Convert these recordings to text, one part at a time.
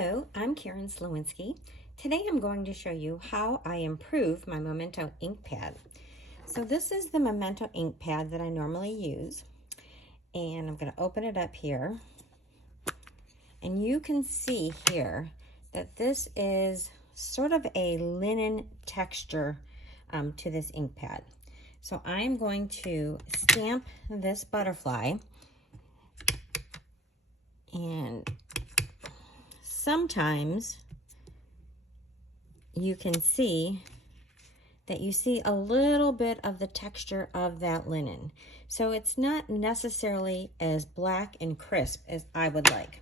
Hello, I'm Karen Sliwinski. Today I'm going to show you how I improve my Memento Ink Pad. So this is the Memento Ink Pad that I normally use. And I'm going to open it up here. And you can see here that this is sort of a linen texture to this ink pad. So I'm going to stamp this butterfly, and sometimes you can see that you see a little bit of the texture of that linen. So it's not necessarily as black and crisp as I would like.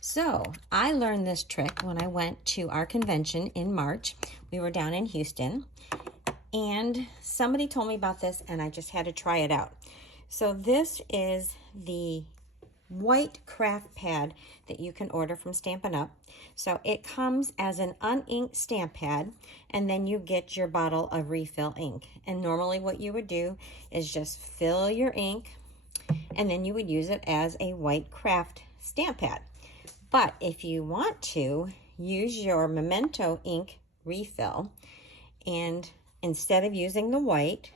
So I learned this trick when I went to our convention in March. We were down in Houston, and somebody told me about this and I just had to try it out. So this is the white craft pad that you can order from Stampin Up. So it comes as an uninked stamp pad, and then you get your bottle of refill ink. And normally what you would do is just fill your ink, and then you would use it as a white craft stamp pad. But if you want to use your Memento ink refill, and instead of using the white,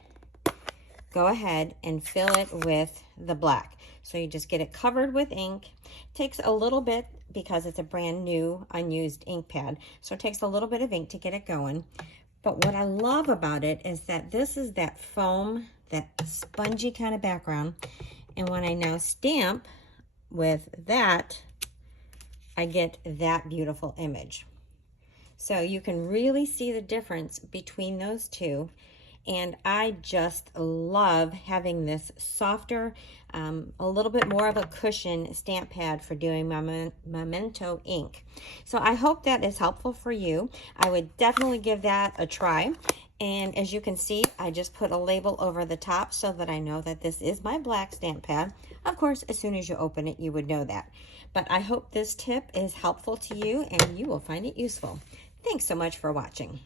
go ahead and fill it with the black. So you just get it covered with ink. It takes a little bit because it's a brand new unused ink pad. So it takes a little bit of ink to get it going. But what I love about it is that this is that foam, that spongy kind of background. And when I now stamp with that, I get that beautiful image. So you can really see the difference between those two. And I just love having this softer, a little bit more of a cushion stamp pad for doing my Memento ink. So I hope that is helpful for you. I would definitely give that a try. And as you can see, I just put a label over the top so that I know that this is my black stamp pad. Of course, as soon as you open it, you would know that. But I hope this tip is helpful to you and you will find it useful. Thanks so much for watching.